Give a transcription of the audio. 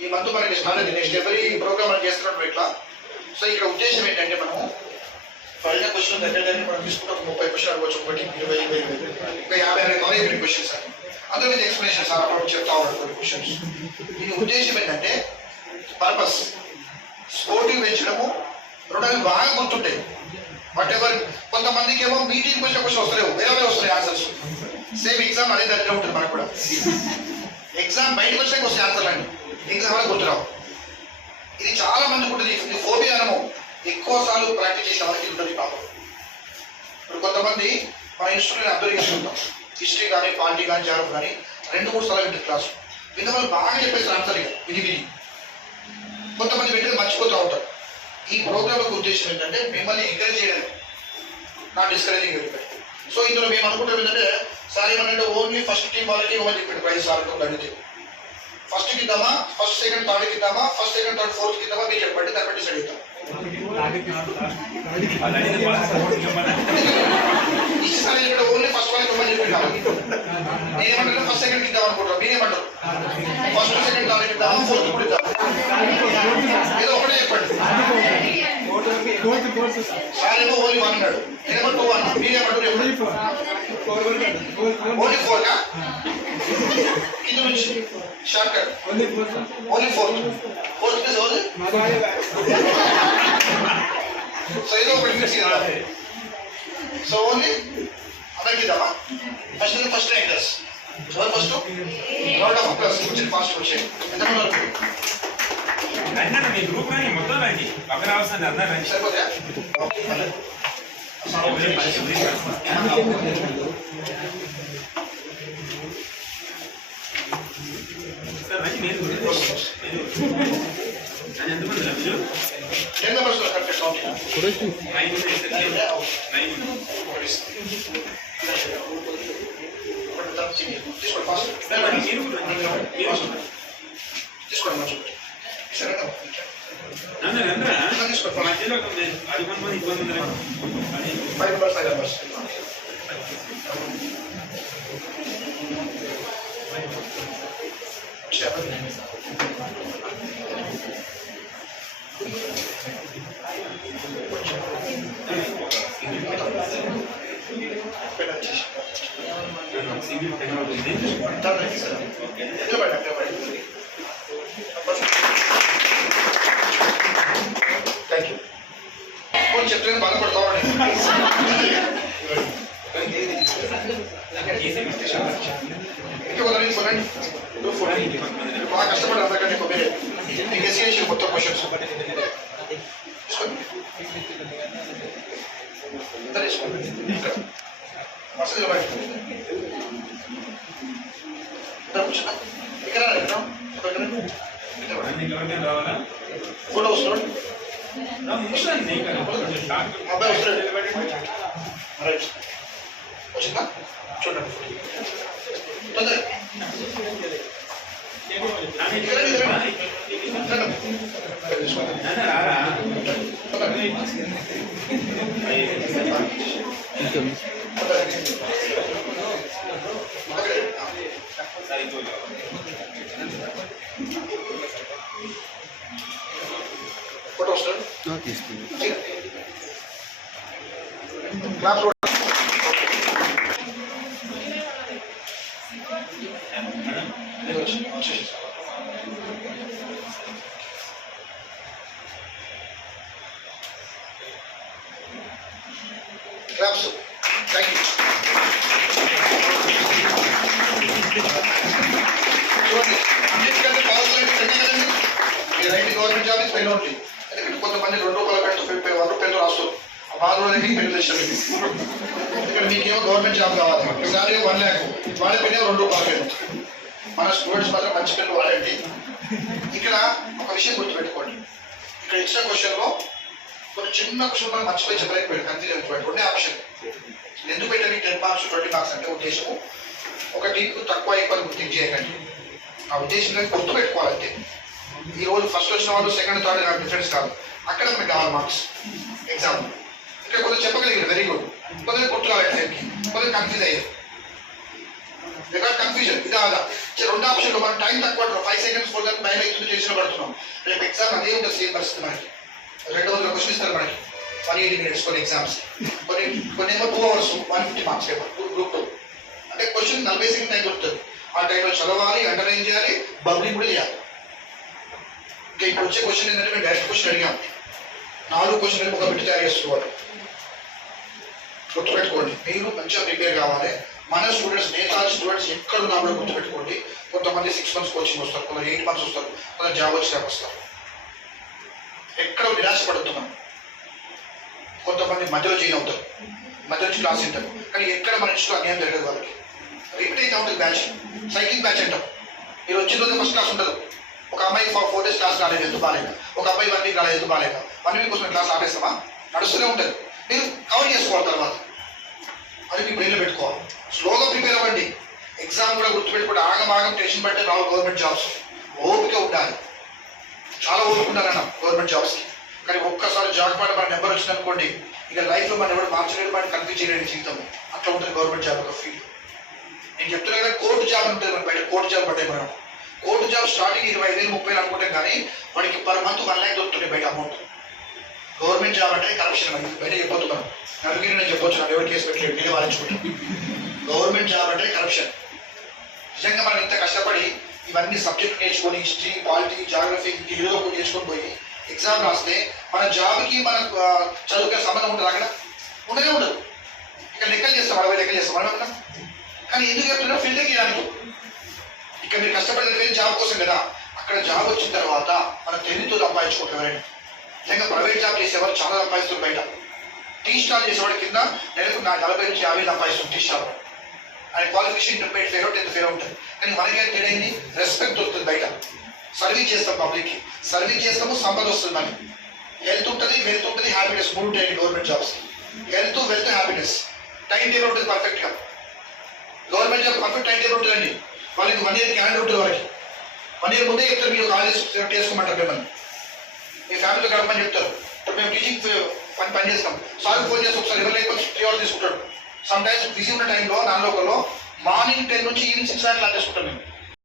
ఈ మంత్ మనకి స్టార్ట్ అయింది. నెక్స్ట్ ఎవరీ ప్రోగ్రామ్ మనం చేస్తున్నట్టు ఇట్లా. సో ఇక్కడ ఉద్దేశం ఏంటంటే మనము ఫైనల్ క్వశ్చన్ దగ్గర మనం తీసుకుంటే ఒక 30 క్వశ్చన్ అడగవచ్చు, 1, 20, 50 కాలేజ్ క్వశ్చన్స్ అని అందరి మీద ఎక్స్ప్లెనేషన్ సార్ అప్పుడు చెప్తా ఉంటారు కొన్ని క్వశ్చన్స్. దీని ఉద్దేశం ఏంటంటే పర్పస్ స్పోర్టివ్ పెంచడము, రెండోది బాగా గుర్తుంటాయి. వాట్ ఎవర్ కొంతమందికి ఏమో మీటింగ్ క్వశ్చన్ వస్తలేవు, వేరే వస్తున్నాయి ఆన్సర్స్. సేమ్ ఎగ్జామ్ అదే దగ్గర ఉంటుంది మనకు కూడా. ఎగ్జామ్ బయటకు వచ్చాక వస్తాయి ఆన్సర్లు అండి, ఎగ్జామ్ వల్ల గుర్తురావు. ఇది చాలా మందికి ఉంటుంది. ఇది ఫోబియా అనము, ఎక్కువ సార్లు ప్రాక్టీస్ చేసిన వాళ్ళకి ఉంటుంది పాపం. ఇప్పుడు కొంతమంది మన ఇన్స్టిట్యూట్ అబ్జర్వ్ చేసుకుంటాం, హిస్టరీ కానీ పాలిటీ కానీ జాగ్రఫ్ కానీ 2-3 సార్లు వింటారు క్లాసు. విన్న వాళ్ళు బాగా చెప్పేస్తారు ఆన్సర్ ఇక విని. కొంతమంది వెంటనే మర్చిపోతూ ఉంటారు. ఈ ప్రోగ్రామ్ యొక్క ఉద్దేశం ఏంటంటే మిమ్మల్ని ఎంకరేజ్ చేయడం, నా డిస్కరేజింగ్ చెప్పారు. సో ఇందులో మేము అనుకుంటాం ఏంటంటే సార్ ఏమనంటే ఓన్లీ ఫస్ట్ టీం వాళ్ళకి ఇవ్వమని చెప్పాడు ప్రైజ్ సార్ అడిగితే. ఫస్ట్కి ఇద్దామా, ఫస్ట్ సెకండ్ థర్డ్కి ఇద్దామా, ఫస్ట్ సెకండ్ థర్డ్ ఫోర్త్కి ఇద్దామా మీరు చెప్పండి, దాన్ని బట్టి డిసైడ్ అవుతాం. ఈసారి ఇక్కడ ఓన్లీ ఫస్ట్ వాళ్ళకి ఇవ్వమని చెప్పి కావాలి. నేనేమంటారు ఫస్ట్ సెకండ్కి ఇద్దాం అనుకుంటాం, మీరేమంటారు ఫస్ట్ సెకండ్ థర్డ్కి ఇద్దామా, ఫోర్త్ కూడా ఇద్దాం, ఏదో ఒకటే చెప్పండి. సార్ ఏమో ఓన్లీ 1 అన్నాడు, నేనేమో 2 అన్నా, మీరేమంటారు ఓన్లీ 4గా కింద నుంచి short cut only 4th plus only. So ఏదో ఒకటి ఫిక్స్ కదా. సో ఓన్లీ అందరికి ఇద్దామా, ఫస్ట్ ర్యాంకర్స్ ఎవరు ఫస్ట్ రౌండ్ ఆఫ్ ప్లస్ వచ్చి ఫాస్ట్ వచ్చాయి. ఎంతమంది వరకు సరిపోతాయా? చెప్తే బాధపడతా బాగా కష్టపడి అందరికంటే ఎక్కువ మీరే మీకు ఎస్సీ మొత్తం క్వశ్చన్స్ ఫోటో వస్తున్నాడు, అబ్బాయి వస్తున్నాడు, రైట్ వచ్చిందా చూడండి తొందరగా. ఫోటో వస్తాడు క్లాస్ క్లాప్స్. Thank you. చూడండి అన్నిటికంటే కావాల్సిన కదండి మీరు రైట్ గవర్నమెంట్ జాబ్ ఫెయిల్ అవుతుంది. ఎందుకంటే కొంతమంది ₹2 పెట్టి ₹1 రాస్తారు, ఆ బాధలోనే పెళ్లి చేస్తారు. ఇక్కడ మీకేమో గవర్నమెంట్ జాబ్ కావాలి, సారీ 1 lakh వాడే పెళ్ళి ₹2 మన స్టూడెంట్స్ మాత్రం మంచి పెళ్ళి వాడండి. ఇక్కడ ఒక విషయం గుర్తుపెట్టుకోండి, ఇక్కడ ఇచ్చిన క్వశ్చన్లో కొన్ని చిన్న క్వశ్చన్ మనం మర్చిపోయి చెప్పలేకపోయాడు, కన్ఫ్యూజ్ అయిపోయాడు. రెండే ఆప్షన్ ఎందుకు పెట్టండి 10 marks 20 marks అంటే ఉద్దేశము ఒకటి తక్కువ ఎక్కువ గుర్తింపు చేయకండి. ఆ ఉద్దేశంలో గుర్తుపెట్టుకోవాలంటే ఈ రోజు ఫస్ట్ వచ్చిన వాళ్ళు సెకండ్ థర్డ్ నాకు డిఫరెన్స్ కాదు, అక్కడ మనకి కావాలి మార్క్స్ ఎగ్జామ్. ఇక్కడ కొంచెం చెప్పగలిగారు వెరీ గుడ్, కొంచెం గుర్తు కావాలి టైంకి, కొంచెం కన్ఫ్యూజ్ అయ్యారు. రికార్డ్ కన్ఫ్యూజన్ ఇదా అదా. రెండు ఆప్షన్లో మనం టైం తక్కువ 5 seconds 4 దానికి భయం అవుతుంది చేసిన పడుతున్నాం. రేపు ఎగ్జామ్ అదే ఉంటుంది సేమ్ పరిస్థితి మనకి. 200 క్వశ్చన్ ఇస్తారు మనకి 180 minutes కొన్ని ఎగ్జామ్స్, కొన్ని ఏమో 2 hours 150 marks పేపర్ గ్రూప్ 2. అంటే క్వశ్చన్ 40 seconds టైం దొరుకుతుంది. ఆ టైంలో చదవాలి, అండర్లైన్ చేయాలి, బబ్లింగ్ కూడా చేయాలి. ఇంకా ఇప్పుడు వచ్చే క్వశ్చన్ ఏంటంటే మేము డైరెక్ట్ క్వశ్చన్ అడిగాం. 4 క్వశ్చన్లు ఒక బిట్ తయారు చేసుకోవాలి. గుర్తుపెట్టుకోండి, మీరు మంచిగా ప్రిపేర్ కావాలి. మన స్టూడెంట్స్ నేతాజీ స్టూడెంట్స్ ఎక్కడ ఉన్నా కూడా గుర్తుపెట్టుకోండి. కొంతమంది 6 months కోచింగ్ వస్తారు, కొందరు 8 months వస్తారు, కొందరు జాబ్ వచ్చాక వస్తారు. ఎక్కడ నిరాశపడద్దు మనం. కొంతమంది మధ్యలో జాయిన్ అవుతారు, మధ్య నుంచి క్లాస్ వింటారు, కానీ ఎక్కడ మన ఇంట్లో అన్యాయం జరగదు. వాళ్ళకి రిపీట్ అయితే ఉంటుంది బ్యాచ్, సైకిల్ బ్యాచ్ అంటాం. మీరు వచ్చిన రోజు ఫస్ట్ క్లాస్ ఉండదు. ఒక అమ్మాయి 4 days క్లాస్ రాలేదు, ఎందుకు బాగాలేక, ఒక అబ్బాయి 1 week రాలేదు, ఎందుకు బాగాలేక, 1 week కోసం క్లాస్ ఆపేస్తామా? నడుస్తూనే ఉంటుంది. మీరు కవర్ చేసుకోవాలి. తర్వాత అది మీ బ్రెయిన్లో పెట్టుకోవాలి. స్లోగా ప్రిపేర్ అవ్వండి. ఎగ్జామ్ కూడా గుర్తుపెట్టుకుంటే ఆగం టెన్షన్ పడితే రావు గవర్నమెంట్ జాబ్స్. ఓపిక ఉండాలి, చాలా ఓపిక ఉండాలన్న గవర్నమెంట్ జాబ్స్కి. కానీ ఒక్కసారి జాబ్ పాట మన నెంబర్ వచ్చింది అనుకోండి, ఇక లైఫ్లో మనం ఎవరు మార్చలేడు, మనం కనిపించలేని జీవితం. అట్లా ఉంటుంది గవర్నమెంట్ జాబ్ ఒక ఫీల్డ్. నేను చెప్తున్నా కదా, కోర్టు జాబ్ ఉంటుంది మన బయట. కోర్టు జాబ్ పడ్డాయి మనం. కోర్టు జాబ్ స్టార్టింగ్ 25,000 30,000 అనుకుంటాం, కానీ వాడికి పర్ మంత్ 1 lakh దొరుకుతుంది బయట అమౌంట్. గవర్నమెంట్ జాబ్ అంటే కరప్షన్ మనకి బయట చెప్పొద్దు. మనం నలుగురి నేను చెప్పొచ్చు, నాకు ఎవరు కేసు పెట్టలేదు, నేనే వాదించుకుంటాను. గవర్నమెంట్ జాబ్ అంటే కరప్షన్. నిజంగా మనం ఇంత కష్టపడి ఇవన్నీ సబ్జెక్ట్ నేర్చుకొని, హిస్టరీ, పాలిటీ, జాగ్రఫీ ఏదో ఒకటి నేర్చుకొని పోయి ఎగ్జామ్ రాస్తే మన జాబ్కి మన చదువుకే సంబంధం ఉంటుంది అక్కడ? ఉండనే ఉండదు. ఇక్కడ లెక్కలు చేస్తాం, 60 లెక్కలు చేస్తాం మనం. కానీ ఎందుకు చెప్తున్నా? ఫీల్డ్కి రానికి. ఇక్కడ మీరు కష్టపడేది జాబ్ కోసం కదా. అక్కడ జాబ్ వచ్చిన తర్వాత మన తెలివితో సంపాదించుకుంటారు ఎవరైనా. నిజంగా ప్రైవేట్ జాబ్ చేసేవారు చాలా సంపాదిస్తారు బయట. టీ స్టాల్ చేసేవాడి కింద నెలకు 40 నుంచి 50 సంపాదిస్తుంది టీ స్టాల్. ఆయన qualification intermediate fail 10th fail ఉంటుంది. కానీ మనకేం తెలియని రెస్పెక్ట్ దొరుకుతుంది బయట. సర్వీస్ చేస్తాం పబ్లిక్కి, సర్వీస్ చేస్తాము, సంపద వస్తుంది మనకి. హెల్త్ ఉంటుంది, వెల్త్ ఉంటుంది, హ్యాపీనెస్ 3 ఉంటాయి government jobs. Health, wealth, happiness. Time table ఉంటుంది పర్ఫెక్ట్గా. Government job perfect time table ఉంటుందండి. వాళ్ళకి 1 year క్యాలెండర్ ఉంటుంది. వాళ్ళకి 1 year ముందే చెప్తారు, మీరు కాలేజ్ సెలెక్ట్ చేసుకోమంటారు మిమ్మల్ని. మీ ఫ్యామిలీతో గడపని చెప్తారు. ఇప్పుడు మేము టీచింగ్ పని చేస్తాం. సార్ ఫోన్ చేసి ఒకసారి ఎవరు లేకపోతే 3 hours తీసుకుంటాడు. సమ్ టైమ్స్ బిజీ ఉన్న టైంలో నాలుగు మార్నింగ్ 10 నుంచి ఈవినింగ్ 6 దాకా క్లాస్ చేసుకుంటాం మేము.